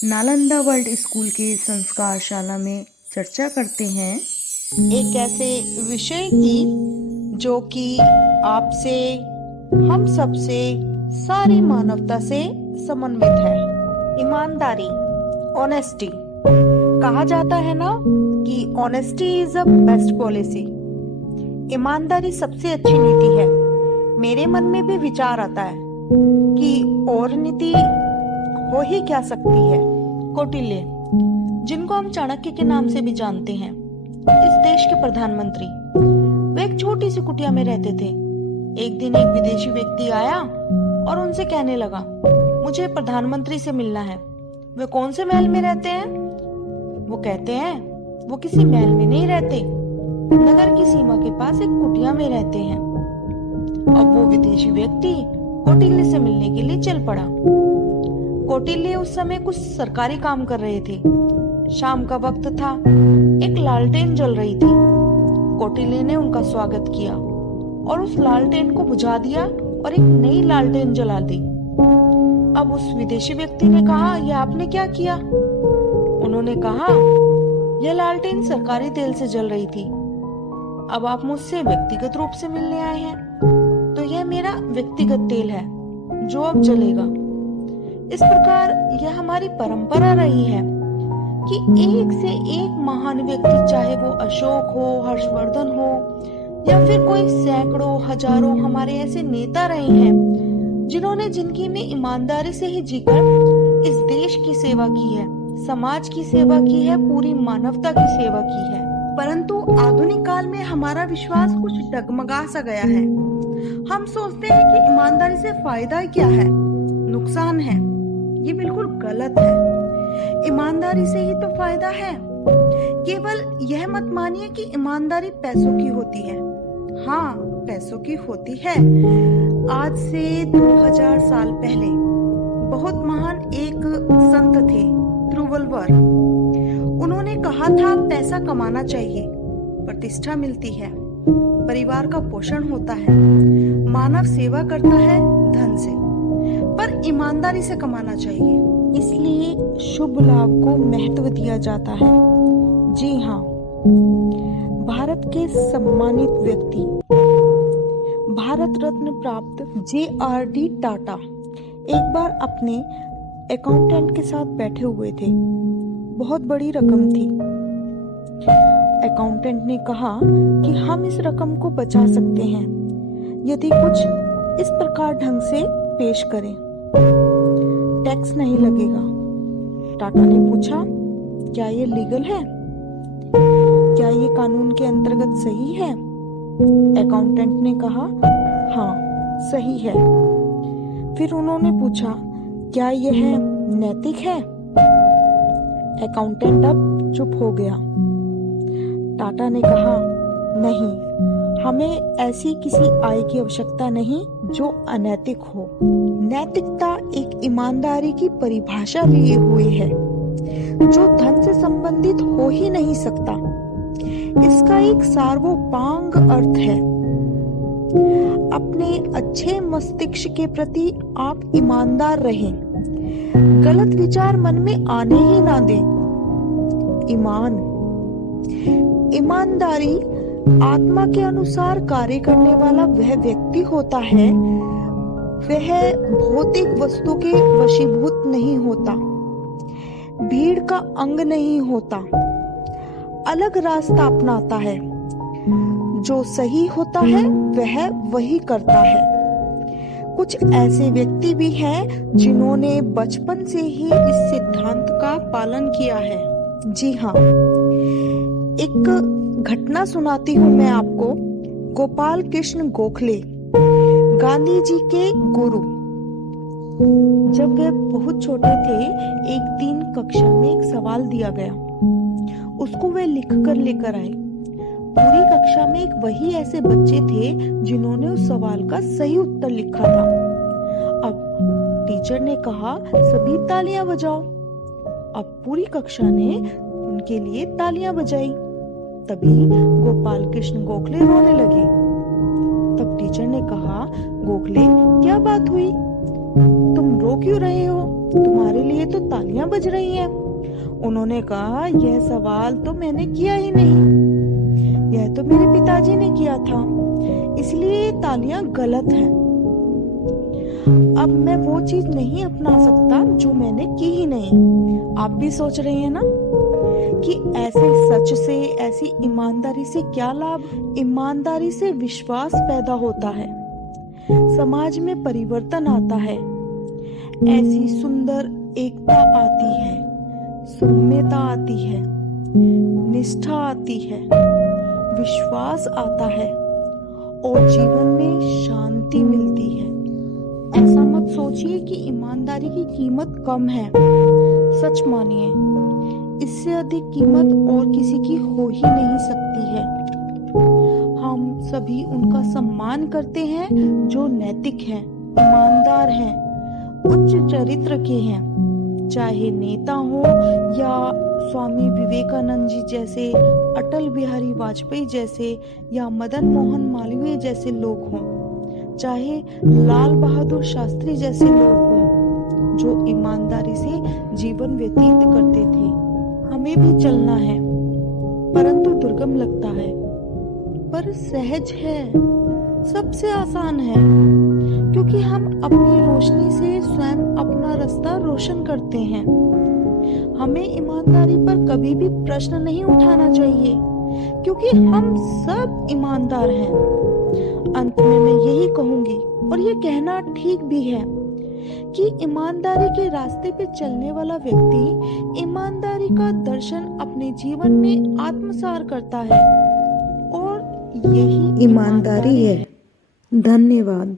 Nalanda world school के संस्कारशाला में चर्चा करते हैं एक ऐसे विषय की जो कि आपसे, हम सबसे, सारी मानवता से समन्वित है। ईमानदारी, ऑनेस्टी। कहा जाता है ना कि honesty is a best policy. ईमानदारी सबसे अच्छी नीति है। मेरे मन में भी विचार आता है कि और नीति हो ही क्या सकती है। कौटिल्य, जिनको हम चाणक्य के नाम से भी जानते हैं, इस देश के प्रधानमंत्री, वे एक छोटी सी कुटिया में रहते थे। एक दिन एक विदेशी व्यक्ति आया और उनसे कहने लगा, मुझे प्रधानमंत्री से मिलना है। वे कौन से महल में रहते हैं? वो कहते हैं, वो किसी महल में नहीं रहते, नगर की सीमा के पास एक कुटिया में रहते हैं। अब वो विदेशी व्यक्ति कौटिल्य से मिलने के लिए चल पड़ा। कौटिल्य उस समय कुछ सरकारी काम कर रहे थे। शाम का वक्त था, एक लालटेन जल रही थी। कौटिल्य ने उनका स्वागत किया और उस लालटेन को बुझा दिया और एक नई लालटेन जला दी। अब उस विदेशी व्यक्ति ने कहा, यह आपने क्या किया? उन्होंने कहा, यह लालटेन सरकारी तेल से जल रही थी। अब आप मुझसे व्यक्तिगत रूप से मिलने आए हैं, तो यह मेरा व्यक्तिगत तेल है जो अब जलेगा। इस प्रकार यह हमारी परंपरा रही है कि एक से एक महान व्यक्ति, चाहे वो अशोक हो, हर्षवर्धन हो, या फिर कोई सैकड़ों हजारों हमारे ऐसे नेता रहे हैं जिन्होंने जिंदगी में ईमानदारी से ही जीकर इस देश की सेवा की है, समाज की सेवा की है, पूरी मानवता की सेवा की है। परंतु आधुनिक काल में हमारा विश्वास कुछ डगमगा सा गया है। हम सोचते हैं कि ईमानदारी से फायदा क्या है, नुकसान है। ये बिल्कुल गलत है। ईमानदारी से ही तो फायदा है। केवल यह मत मानिए कि ईमानदारी पैसों की होती है। हाँ, पैसों की होती है। आज से 2000 साल पहले बहुत महान एक संत थे, त्रुवलवर। उन्होंने कहा था, पैसा कमाना चाहिए, प्रतिष्ठा मिलती है, परिवार का पोषण होता है, मानव सेवा करता है धन से, पर ईमानदारी से कमाना चाहिए। इसलिए शुभ लाभ को महत्व दिया जाता है। जी हाँ, भारत के सम्मानित व्यक्ति, भारत रत्न प्राप्त JRD टाटा एक बार अपने अकाउंटेंट के साथ बैठे हुए थे। बहुत बड़ी रकम थी। अकाउंटेंट ने कहा कि हम इस रकम को बचा सकते हैं यदि कुछ इस प्रकार ढंग से पेश करें, टैक्स नहीं लगेगा। टाटा ने पूछा, क्या ये लीगल है? क्या ये कानून के अंतर्गत सही है? अकाउंटेंट ने कहा, हाँ, सही है। फिर उन्होंने पूछा, क्या यह नैतिक है? अकाउंटेंट अब चुप हो गया। टाटा ने कहा, नहीं, हमें ऐसी किसी आय की आवश्यकता नहीं जो अनैतिक हो। नैतिकता एक ईमानदारी की परिभाषा लिए हुए है जो धन से संबंधित हो ही नहीं सकता। इसका एक सार्वभौम अर्थ है। अपने अच्छे मस्तिष्क के प्रति आप ईमानदार रहें, गलत विचार मन में आने ही ना दें। ईमानदारी आत्मा के अनुसार कार्य करने वाला वह व्यक्ति होता है। वह भौतिक वस्तु के वशीभूत नहीं होता, भीड़ का अंग नहीं होता, अलग रास्ता अपनाता है। जो सही होता है वह वही करता है। कुछ ऐसे व्यक्ति भी हैं जिन्होंने बचपन से ही इस सिद्धांत का पालन किया है। जी हाँ, एक घटना सुनाती हूँ मैं आपको। गोपाल कृष्ण गोखले, गांधी जी के गुरु, जब वे बहुत छोटे थे, एक दिन कक्षा में एक सवाल दिया गया। उसको वे लिख कर लेकर आए। पूरी कक्षा में एक वही ऐसे बच्चे थे जिन्होंने उस सवाल का सही उत्तर लिखा था। अब टीचर ने कहा, सभी तालियां बजाओ। अब पूरी कक्षा ने उनके लिए तालियां बजाई। तभी गोपाल कृष्ण गोखले रोने लगे। तब टीचर ने कहा, गोखले, क्या बात हुई? तुम रो क्यों रहे हो? तुम्हारे लिए तो तालियां बज रही हैं। उन्होंने कहा, यह सवाल तो मैंने किया ही नहीं, यह तो मेरे पिताजी ने किया था, इसलिए ये तालियां गलत हैं। अब मैं वो चीज नहीं अपना सकता जो मैंने की ही नहीं। आप भी सोच रहे हैं ना कि ऐसे सच से, ऐसी ईमानदारी से क्या लाभ? ईमानदारी से विश्वास पैदा होता है, समाज में परिवर्तन आता है, ऐसी सुंदर एकता आती है, सौम्यता आती है, निष्ठा आती है, विश्वास आता है और जीवन में शांति मिलती है। ऐसा मत सोचिए कि ईमानदारी की कीमत कम है। सच मानिए, इससे अधिक कीमत और किसी की हो ही नहीं सकती है। हम सभी उनका सम्मान करते हैं जो नैतिक हैं, ईमानदार हैं, उच्च चरित्र के हैं, चाहे नेता हो या स्वामी विवेकानंद जी जैसे, अटल बिहारी वाजपेयी जैसे या मदन मोहन मालवीय जैसे लोग हों, चाहे लाल बहादुर शास्त्री जैसे लोग हों, जो ईमानदारी से जीवन व्यतीत करते थे। हमें भी चलना है, परंतु दुर्गम लगता है, पर सहज है, सबसे आसान है, क्योंकि हम अपनी रोशनी से स्वयं अपना रास्ता रोशन करते हैं। हमें ईमानदारी पर कभी भी प्रश्न नहीं उठाना चाहिए, क्योंकि हम सब ईमानदार हैं। अंत में मैं यही कहूंगी, और ये कहना ठीक भी है, कि ईमानदारी के रास्ते पे चलने वाला व्यक्ति ईमानदारी का दर्शन अपने जीवन में आत्मसात करता है, और यही ईमानदारी है। धन्यवाद।